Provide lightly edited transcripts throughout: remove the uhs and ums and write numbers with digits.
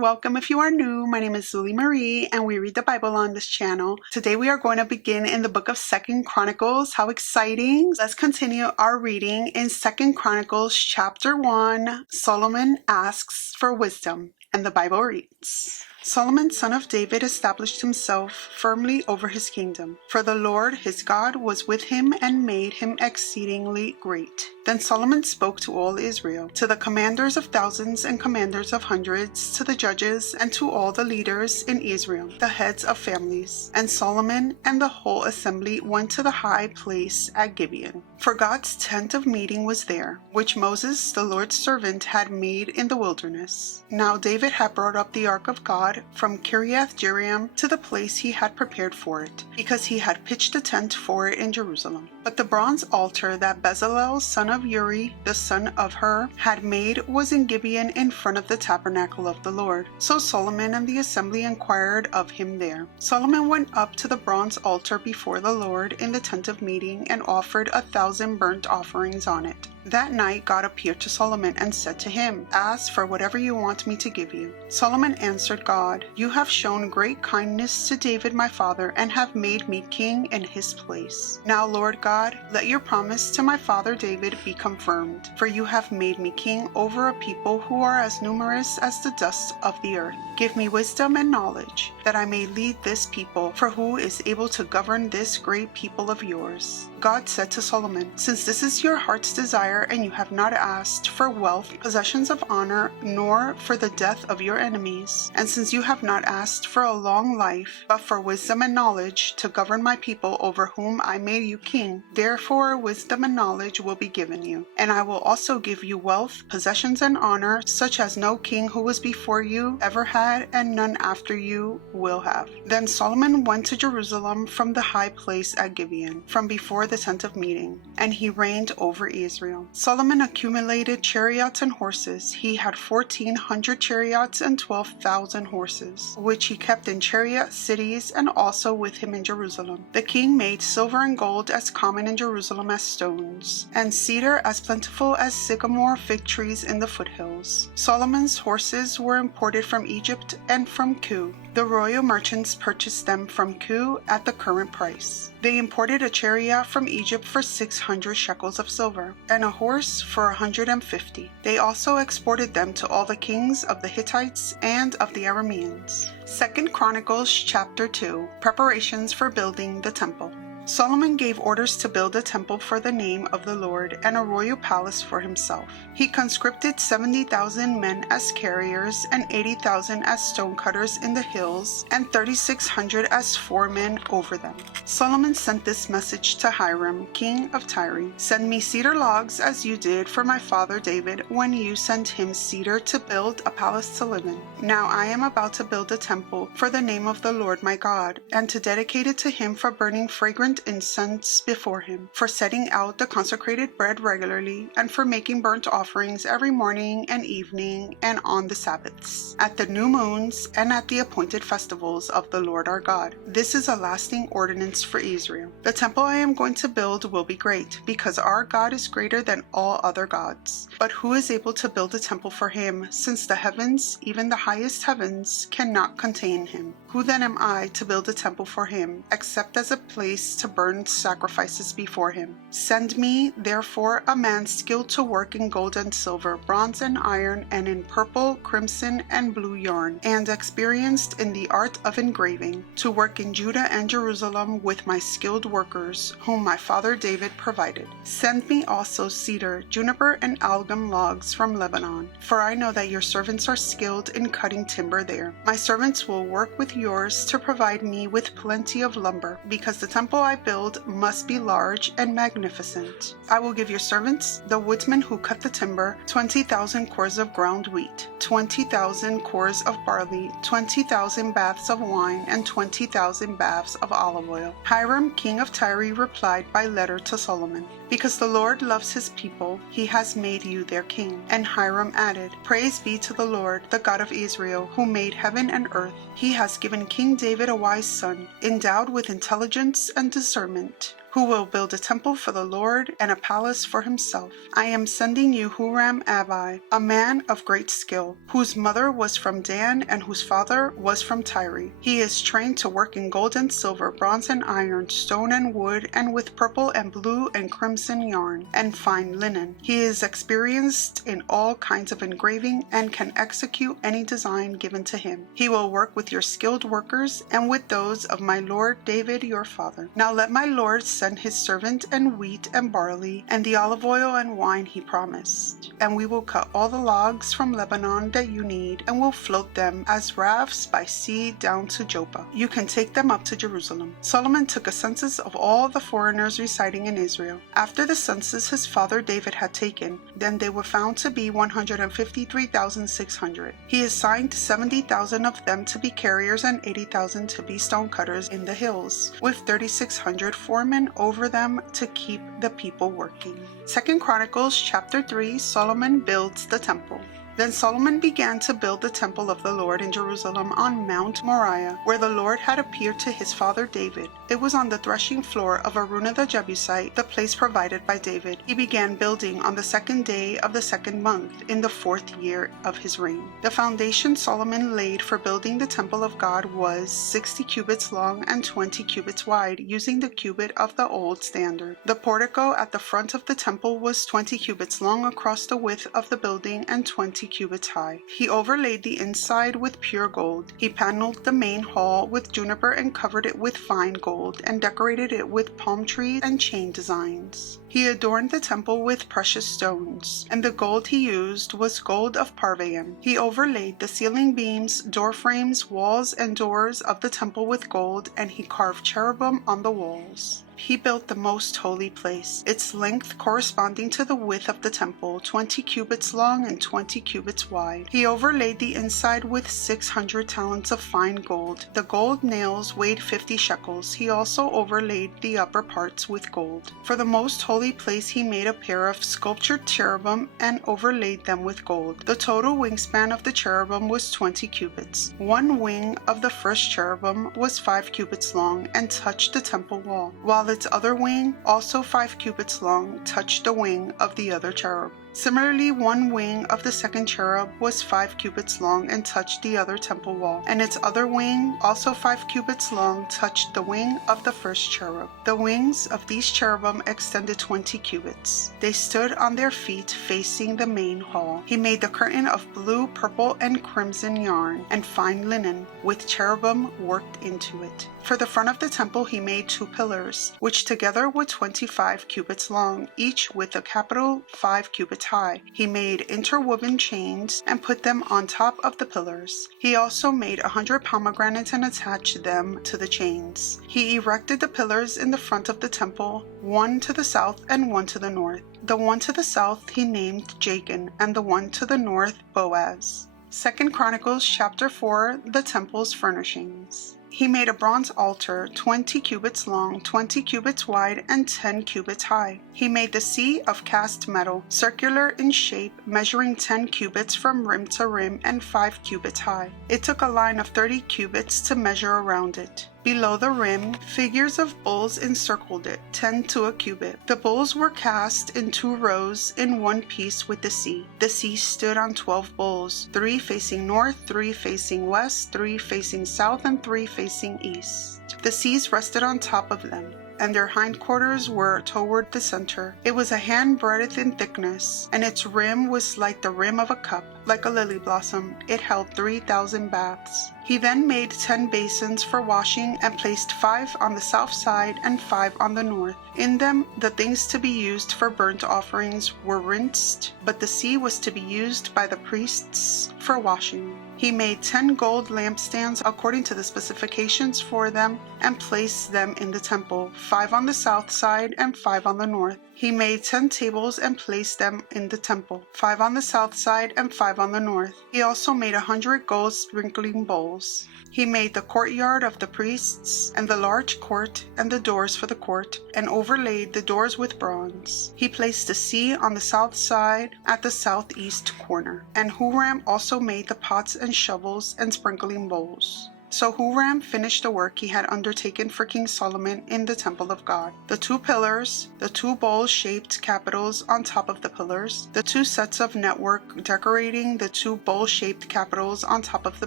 Welcome if you are new. My name is Julie Marie and we read the Bible on this channel. Today we are going to begin in the book of 2 Chronicles. How exciting! Let's continue our reading in 2 Chronicles chapter 1. Solomon asks for wisdom, and the Bible reads, Solomon, son of David, established himself firmly over his kingdom, for the Lord his God was with him and made him exceedingly great. Then Solomon spoke to all Israel, to the commanders of thousands and commanders of hundreds, to the judges, and to all the leaders in Israel, the heads of families. And Solomon and the whole assembly went to the high place at Gibeon. For God's tent of meeting was there, which Moses, the Lord's servant, had made in the wilderness. Now David had brought up the ark of God from Kiriath-Jearim to the place he had prepared for it, because he had pitched a tent for it in Jerusalem. But the bronze altar that Bezalel, son of Uri, the son of Hur, had made was in Gibeon in front of the tabernacle of the Lord. So Solomon and the assembly inquired of him there. Solomon went up to the bronze altar before the Lord in the tent of meeting and offered 1,000 burnt offerings on it. That night God appeared to Solomon and said to him, Ask for whatever you want me to give you. Solomon answered God, You have shown great kindness to David my father and have made me king in his place. Now, Lord God, let your promise to my father David be confirmed, for you have made me king over a people who are as numerous as the dust of the earth. Give me wisdom and knowledge, that I may lead this people, for who is able to govern this great people of yours? God said to Solomon, Since this is your heart's desire, and you have not asked for wealth, possessions of honor, nor for the death of your enemies, and since you have not asked for a long life, but for wisdom and knowledge to govern my people over whom I made you king, therefore wisdom and knowledge will be given you. And I will also give you wealth, possessions, and honor, such as no king who was before you ever had, and none after you will have. Then Solomon went to Jerusalem from the high place at Gibeon, from before the tent of meeting, and he reigned over Israel. Solomon accumulated chariots and horses. He had 1,400 chariots and 12,000 horses, which he kept in chariot cities and also with him in Jerusalem. The king made silver and gold as common in Jerusalem as stones, and cedar as plentiful as sycamore fig trees in the foothills. Solomon's horses were imported from Egypt and from Ku. The royal merchants purchased them from Ku at the current price. They imported a chariot from Egypt for 600 shekels of silver, and a horse for 150. They also exported them to all the kings of the Hittites and of the Arameans. 2 Chronicles chapter 2. Preparations for building the temple. Solomon gave orders to build a temple for the name of the Lord and a royal palace for himself. He conscripted 70,000 men as carriers and 80,000 as stonecutters in the hills and 3,600 as foremen over them. Solomon sent this message to Hiram, king of Tyre, Send me cedar logs as you did for my father David when you sent him cedar to build a palace to live in. Now I am about to build a temple for the name of the Lord my God, and to dedicate it to him for burning fragrant incense before him, for setting out the consecrated bread regularly, and for making burnt offerings every morning and evening and on the Sabbaths, at the new moons and at the appointed festivals of the Lord our God. This is a lasting ordinance for Israel. The temple I am going to build will be great, because our God is greater than all other gods. But who is able to build a temple for him, since the heavens, even the highest heavens, cannot contain him? Who then am I to build a temple for him, except as a place to burn sacrifices before him? Send me, therefore, a man skilled to work in gold and silver, bronze and iron, and in purple, crimson, and blue yarn, and experienced in the art of engraving, to work in Judah and Jerusalem with my skilled workers, whom my father David provided. Send me also cedar, juniper, and algum logs from Lebanon, for I know that your servants are skilled in cutting timber there. My servants will work with yours to provide me with plenty of lumber, because the temple I build must be large and magnificent. I will give your servants, the woodmen who cut the timber, 20,000 cores of ground wheat, 20,000 cores of barley, 20,000 baths of wine, and 20,000 baths of olive oil. Hiram, king of Tyre, replied by letter to Solomon, Because the Lord loves his people, he has made you their king. And Hiram added, Praise be to the Lord, the God of Israel, who made heaven and earth. He has given King David a wise son, endowed with intelligence and discernment. who will build a temple for the Lord and a palace for himself. I am sending you Huram-Abi, a man of great skill, whose mother was from Dan and whose father was from Tyre. He is trained to work in gold and silver, bronze and iron, stone and wood, and with purple and blue and crimson yarn, and fine linen. He is experienced in all kinds of engraving and can execute any design given to him. He will work with your skilled workers and with those of my lord David your father. Now let my lord send his servant and wheat and barley and the olive oil and wine he promised. And we will cut all the logs from Lebanon that you need and will float them as rafts by sea down to Joppa. You can take them up to Jerusalem. Solomon took a census of all the foreigners residing in Israel. After the census his father David had taken, then they were found to be 153,600. He assigned 70,000 of them to be carriers and 80,000 to be stonecutters in the hills, with 3,600 foremen over them to keep the people working. 2 Chronicles chapter 3, Solomon builds the temple. Then Solomon began to build the temple of the Lord in Jerusalem on Mount Moriah, where the Lord had appeared to his father David. It was on the threshing floor of Araunah the Jebusite, the place provided by David. He began building on the 2nd day of the 2nd month, in the 4th year of his reign. The foundation Solomon laid for building the temple of God was 60 cubits long and 20 cubits wide, using the cubit of the old standard. The portico at the front of the temple was 20 cubits long across the width of the building and 20 cubits high. He overlaid the inside with pure gold. He paneled the main hall with juniper and covered it with fine gold and decorated it with palm trees and chain designs. He adorned the temple with precious stones, and the gold he used was gold of Parvaim. He overlaid the ceiling beams, door frames, walls, and doors of the temple with gold, and he carved cherubim on the walls. He built the most holy place, its length corresponding to the width of the temple, 20 cubits long and 20 cubits wide. He overlaid the inside with 600 talents of fine gold. The gold nails weighed 50 shekels. He also overlaid the upper parts with gold. For the most holy place he made a pair of sculptured cherubim and overlaid them with gold. The total wingspan of the cherubim was 20 cubits. One wing of the first cherubim was 5 cubits long and touched the temple wall, while its other wing, also 5 cubits long, touched the wing of the other cherub. Similarly, one wing of the second cherub was 5 cubits long and touched the other temple wall, and its other wing, also 5 cubits long, touched the wing of the first cherub. The wings of these cherubim extended 20 cubits. They stood on their feet facing the main hall. He made the curtain of blue, purple, and crimson yarn and fine linen, with cherubim worked into it. For the front of the temple he made 2 pillars, which together were 25 cubits long, each with a capital 5 cubits high. He made interwoven chains and put them on top of the pillars. He also made 100 pomegranates and attached them to the chains. He erected the pillars in the front of the temple, one to the south and one to the north. The one to the south he named Jachin, and the one to the north Boaz. 2 Chronicles chapter 4, the temple's furnishings. He made a bronze altar, 20 cubits long, 20 cubits wide, and 10 cubits high. He made the sea of cast metal, circular in shape, measuring 10 cubits from rim to rim and 5 cubits high. It took a line of 30 cubits to measure around it. Below the rim, figures of bulls encircled it, 10 to a cubit. The bulls were cast in 2 rows in one piece with the sea. The sea stood on 12 bulls, 3 facing north, 3 facing west, 3 facing south, and 3 facing east. The seas rested on top of them, and their hindquarters were toward the center. It was a handbreadth in thickness, and its rim was like the rim of a cup, like a lily blossom. It held 3,000 baths. He then made 10 basins for washing and placed 5 on the south side and 5 on the north. In them, the things to be used for burnt offerings were rinsed, but the sea was to be used by the priests for washing. He made 10 gold lampstands according to the specifications for them and placed them in the temple, 5 on the south side and 5 on the north. He made 10 tables and placed them in the temple, 5 on the south side and 5 on the north. He also made 100 gold sprinkling bowls. He made the courtyard of the priests, and the large court, and the doors for the court, and overlaid the doors with bronze. He placed the sea on the south side at the southeast corner. And Huram also made the pots and shovels and sprinkling bowls. So Huram finished the work he had undertaken for King Solomon in the temple of God. The 2 pillars, the 2 bowl-shaped capitals on top of the pillars, the 2 sets of network decorating the 2 bowl-shaped capitals on top of the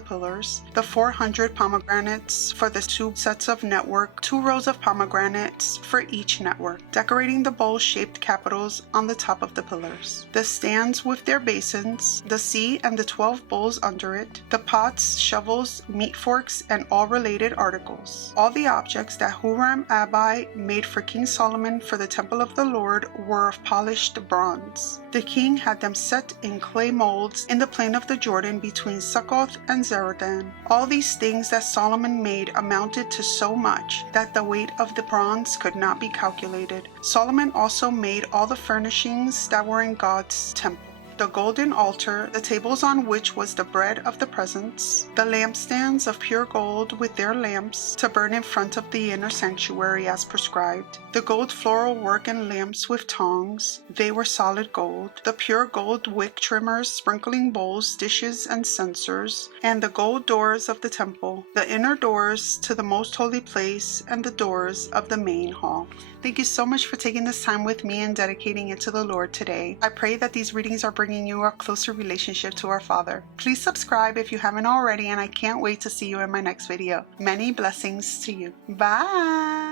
pillars, the 400 pomegranates for the 2 sets of network, 2 rows of pomegranates for each network, decorating the bowl-shaped capitals on the top of the pillars, the stands with their basins, the sea and the 12 bowls under it, the pots, shovels, meat forks, and all related articles. All the objects that Huram-Abi made for King Solomon for the temple of the Lord were of polished bronze. The king had them set in clay molds in the plain of the Jordan between Succoth and Zeradan. All these things that Solomon made amounted to so much that the weight of the bronze could not be calculated. Solomon also made all the furnishings that were in God's temple: the golden altar, the tables on which was the bread of the presence, the lampstands of pure gold with their lamps to burn in front of the inner sanctuary as prescribed, the gold floral work and lamps with tongs, they were solid gold, the pure gold wick trimmers, sprinkling bowls, dishes, and censers, and the gold doors of the temple, the inner doors to the most holy place, and the doors of the main hall. Thank you so much for taking this time with me and dedicating it to the Lord today. I pray that these readings are bringing you a closer relationship to our Father. Please subscribe if you haven't already, and I can't wait to see you in my next video. Many blessings to you. Bye!